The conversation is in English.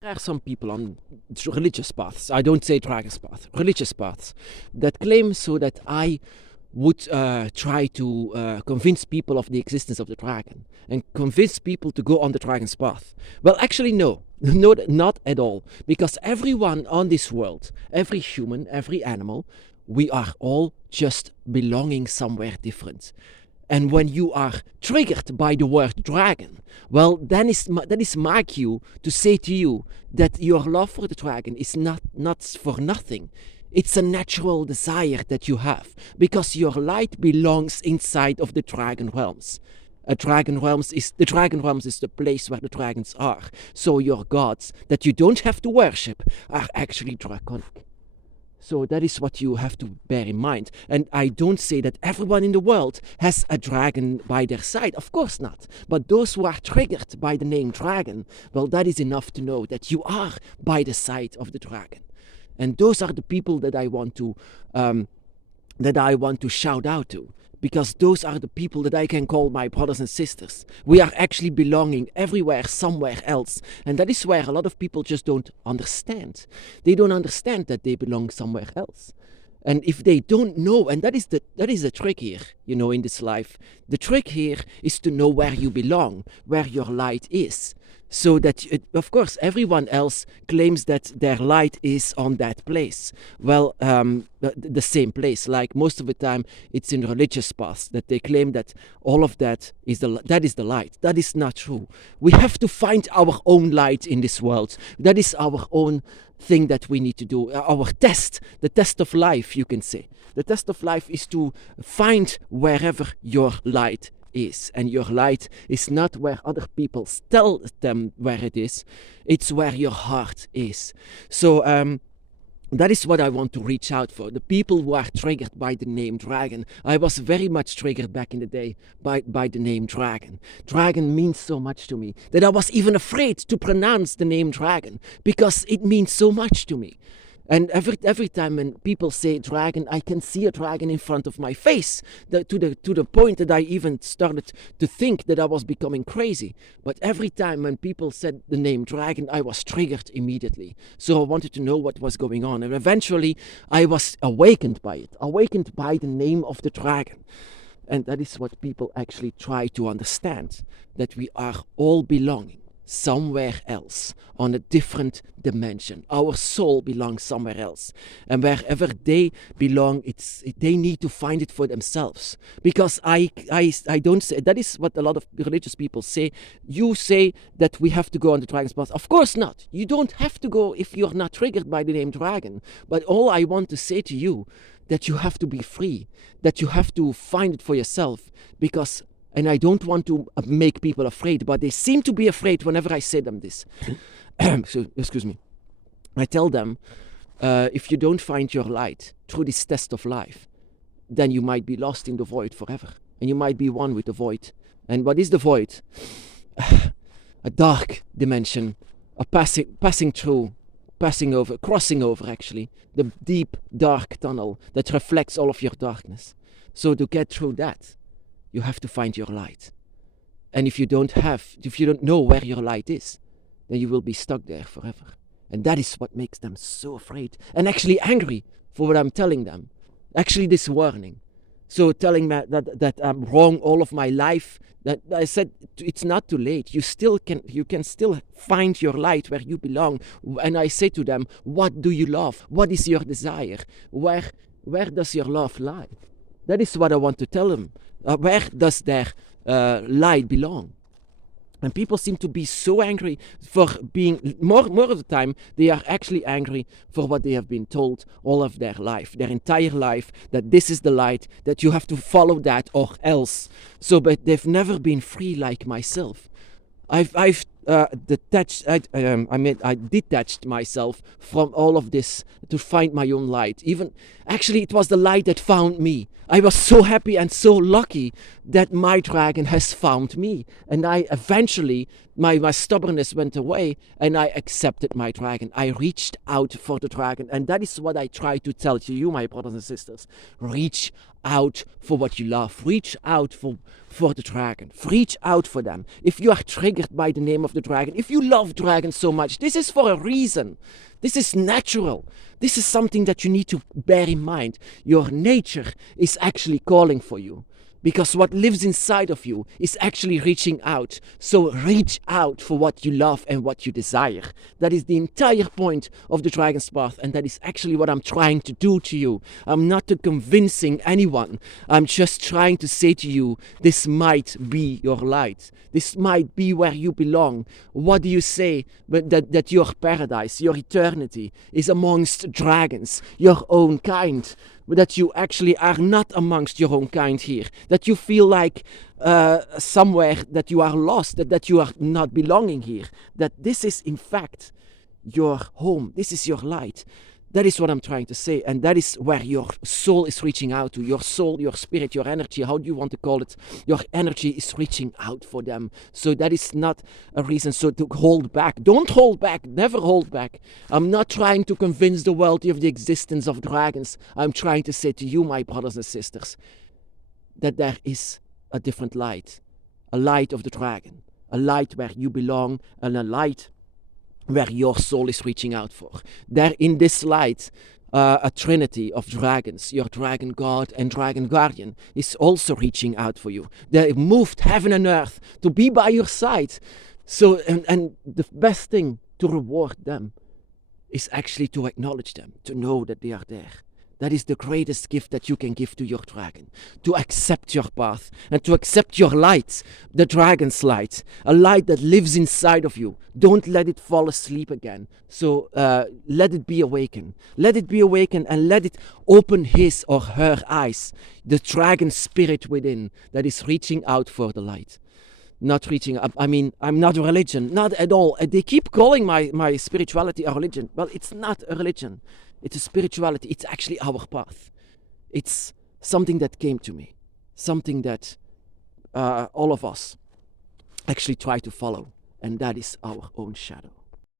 There are some people on religious paths, I don't say dragon's path, religious paths, that claim so that I would try to convince people of the existence of the dragon and convince people to go on the dragon's path. Well, actually, no. No, not at all. Because everyone on this world, every human, every animal, we are all just belonging somewhere different. And when you are triggered by the word dragon, well, then that is my cue to say to you that your love for the dragon is not for nothing. It's a natural desire that you have, because your light belongs inside of the dragon realms. The dragon realms is the place where the dragons are. So your gods that you don't have to worship are actually draconic. So that is what you have to bear in mind. And I don't say that everyone in the world has a dragon by their side. Of course not. But those who are triggered by the name dragon, well, that is enough to know that you are by the side of the dragon. And those are the people that I want to shout out to. Because those are the people that I can call my brothers and sisters. We are actually belonging everywhere, somewhere else. And that is where a lot of people just don't understand. They don't understand that they belong somewhere else. And if they don't know, and that is the trick here, in this life. The trick here is to know where you belong, where your light is. So that, of course, everyone else claims that their light is on that place. Well, the same place. Like most of the time, it's in religious paths that they claim that all of that is the light. That is not true. We have to find our own light in this world. That is our own thing that we need to do. Our test, the test of life, you can say. The test of life is to find wherever your light is. And your light is not where other people tell them where it is. It's where your heart is. So that is what I want to reach out for. The people who are triggered by the name dragon. I was very much triggered back in the day by the name dragon. Dragon means so much to me that I was even afraid to pronounce the name dragon, because it means so much to me. And every time when people say dragon, I can see a dragon in front of my face, to the point that I even started to think that I was becoming crazy. But every time when people said the name dragon, I was triggered immediately. So I wanted to know what was going on. And eventually I was awakened by the name of the dragon. And that is what people actually try to understand, that we are all belonging somewhere else, on a different dimension. Our soul belongs somewhere else, and wherever they belong, they need to find it for themselves. Because I don't say that is what a lot of religious people say. You say that we have to go on the dragon's path. Of course not. You don't have to go if you're not triggered by the name dragon. But all I want to say to you, that you have to be free, that you have to find it for yourself, because. And I don't want to make people afraid, but they seem to be afraid whenever I say them this. So, excuse me. I tell them, if you don't find your light through this test of life, then you might be lost in the void forever. And you might be one with the void. And what is the void? A dark dimension, a passing through, crossing over actually, the deep dark tunnel that reflects all of your darkness. So to get through that, you have to find your light. And if you don't know where your light is, then you will be stuck there forever. And that is what makes them so afraid and actually angry for what I'm telling them. Actually, this warning. So telling me that I'm wrong all of my life, that I said it's not too late. You can still find your light where you belong. And I say to them, what do you love? What is your desire? Where does your love lie? That is what I want to tell them. Where does their light belong? And people seem to be so angry for being, more of the time, they are actually angry for what they have been told all of their life, their entire life, that this is the light, that you have to follow that or else. So, but they've never been free like myself. I've detached myself from all of this to find my own light. Even actually, it was the light that found me. I was so happy and so lucky that my dragon has found me, and I eventually my stubbornness went away, and I accepted my dragon. I reached out for the dragon, and that is what I try to tell to you, my brothers and sisters. Reach out for what you love. Reach out for the dragon. Reach out for them. If you are triggered by the name of the dragon, if you love dragons so much, this is for a reason. This is natural. This is something that you need to bear in mind. Your nature is actually calling for you. Because what lives inside of you is actually reaching out. So reach out for what you love and what you desire. That is the entire point of the Dragon's Path, and that is actually what I'm trying to do to you. I'm not convincing anyone. I'm just trying to say to you, this might be your light. This might be where you belong. What do you say? But that your paradise, your eternity is amongst dragons, your own kind. That you actually are not amongst your own kind here, that you feel like somewhere that you are lost, that you are not belonging here, that this is in fact your home, this is your light. That is what I'm trying to say, and that is where your soul is reaching out to. Your soul, your spirit, your energy, how do you want to call it? Your energy is reaching out for them. So that is not a reason to hold back. Don't hold back. Never hold back. I'm not trying to convince the world of the existence of dragons. I'm trying to say to you, my brothers and sisters, that there is a different light. A light of the dragon. A light where you belong, and a light where your soul is reaching out for. There in this light, a trinity of dragons, your dragon god and dragon guardian, is also reaching out for you. They moved heaven and earth to be by your side. So, and the best thing to reward them is actually to acknowledge them, to know that they are there. That is the greatest gift that you can give to your dragon. To accept your path and to accept your light, the dragon's light, a light that lives inside of you. Don't let it fall asleep again. So let it be awakened. Let it be awakened and let it open his or her eyes. The dragon spirit within that is reaching out for the light. Not reaching up. I mean, I'm not a religion. Not at all. They keep calling my spirituality a religion. Well, it's not a religion. It's a spirituality. It's actually our path. It's something that came to me. Something that all of us actually try to follow. And that is our own shadow.